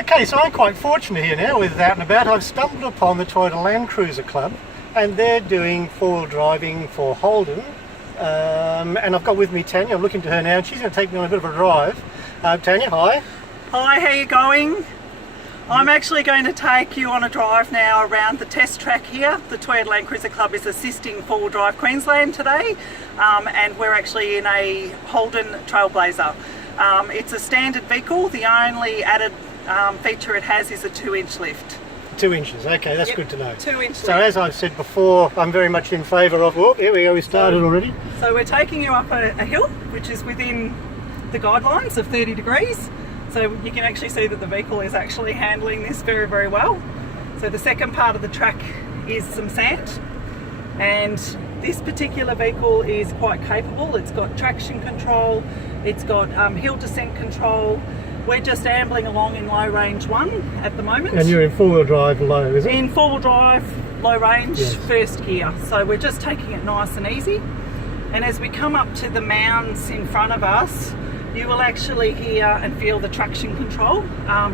Okay, so I'm quite fortunate here now with Out and About. I've stumbled upon the Toyota Landcruiser Club, and they're doing four-wheel driving for Holden. And I've got with me Tanya. I'm looking to her now, and she's going to take me on a bit of a drive. Tanya, hi. Hi, how you going? I'm actually going to take you on a drive now around the test track here. The Toyota Landcruiser Club is assisting Four-Wheel Drive Queensland today, and we're actually in a Holden Trailblazer. It's a standard vehicle. The only added feature it has is a 2-inch lift. 2 inches, okay, that's good to know. 2-inch lift. So as I've said before, I'm very much in favour of, oh, here we go, we started already. So we're taking you up a hill, which is within the guidelines of 30 degrees. So you can actually see that the vehicle is actually handling this very, very well. So the second part of the track is some sand, and this particular vehicle is quite capable. It's got traction control, it's got hill descent control. We're just ambling along in low range 1 at the moment. And you're in four-wheel drive low, is it? In four-wheel drive, low range, yes. First gear. So we're just taking it nice and easy. And as we come up to the mounds in front of us, you will actually hear and feel the traction control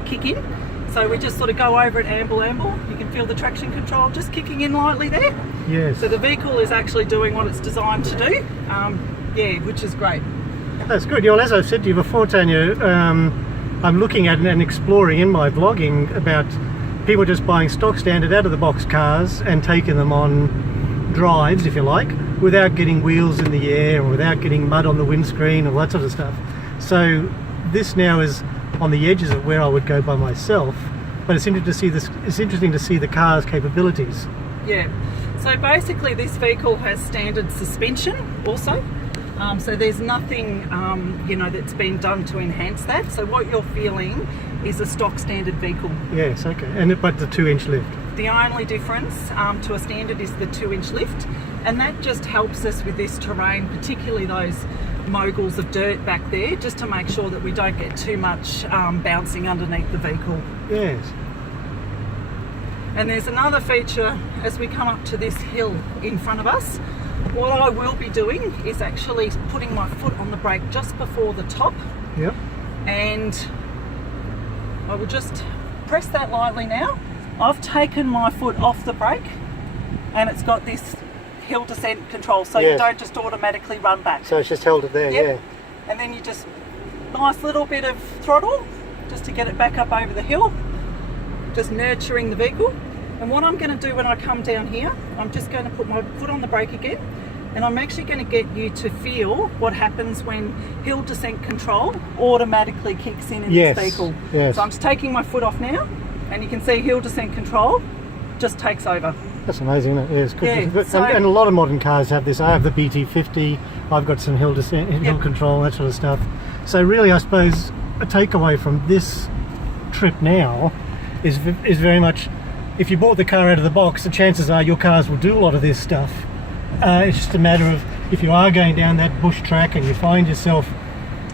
kick in. So we just sort of go over it, amble. You can feel the traction control just kicking in lightly there. Yes. So the vehicle is actually doing what it's designed to do, yeah, which is great. That's good. Well, as I've said to you before, Tanya, I'm looking at and exploring in my vlogging about people just buying stock standard out of the box cars and taking them on drives, if you like, without getting wheels in the air or without getting mud on the windscreen or that sort of stuff. So this now is on the edges of where I would go by myself, but it's interesting to see this. It's interesting to see the car's capabilities. Yeah. So basically, this vehicle has standard suspension also. So there's nothing, you know, that's been done to enhance that. So what you're feeling is a stock standard vehicle. Yes. Okay. But the 2-inch lift. The only difference to a standard is the 2-inch lift, and that just helps us with this terrain, particularly those moguls of dirt back there, just to make sure that we don't get too much bouncing underneath the vehicle. Yes. And there's another feature as we come up to this hill in front of us. What I will be doing is actually putting my foot on the brake just before the top. Yep. And I will just press that lightly now. I've taken my foot off the brake, and it's got this hill descent control, so yes. You don't just automatically run back. So it's just held it there, yep. Yeah. And then you just, nice little bit of throttle, just to get it back up over the hill, just nurturing the vehicle. And what I'm going to do when I come down here, I'm just going to put my foot on the brake again, and I'm actually going to get you to feel what happens when hill descent control automatically kicks in yes. this vehicle. Yes. So I'm just taking my foot off now, and you can see hill descent control just takes over. That's amazing, isn't it? Yeah, it's good. Yeah, so, and a lot of modern cars have this. I have the BT50, I've got some hill descent, hill control, that sort of stuff. So really, I suppose, a takeaway from this trip now is very much, if you bought the car out of the box, the chances are your cars will do a lot of this stuff. It's just a matter of, if you are going down that bush track and you find yourself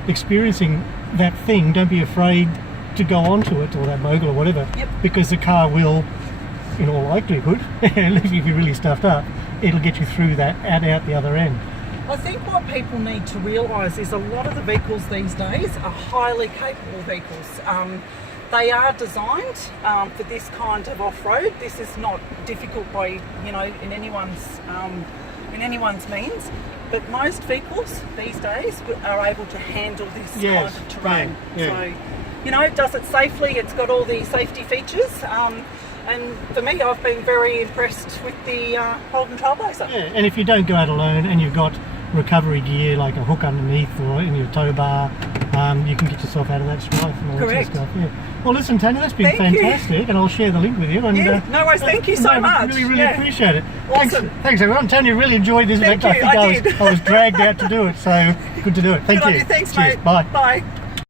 experiencing that thing, don't be afraid to go onto it, or that mogul or whatever, because the car will, in all likelihood, if you're really stuffed up, it'll get you through that and out the other end. I think what people need to realise is a lot of the vehicles these days are highly capable vehicles. They are designed for this kind of off-road. This is not difficult by, you know, in anyone's means. But most vehicles these days are able to handle this kind of terrain. Yeah. So, you know, it does it safely. It's got all the safety features. And for me, I've been very impressed with the Holden Trailblazer. Yeah, and if you don't go out alone and you've got recovery gear like a hook underneath or in your tow bar, you can get yourself out of that strife and all that sort of stuff. Yeah. Well, listen, Tanya, that's been fantastic, and I'll share the link with you. And, no worries. Thank you so much. Really appreciate it. Awesome. Thanks everyone. Tanya really enjoyed this. Thank you. I was dragged out to do it, so good to do it. Thank you. Thanks, Cheers. mate. Bye. Bye.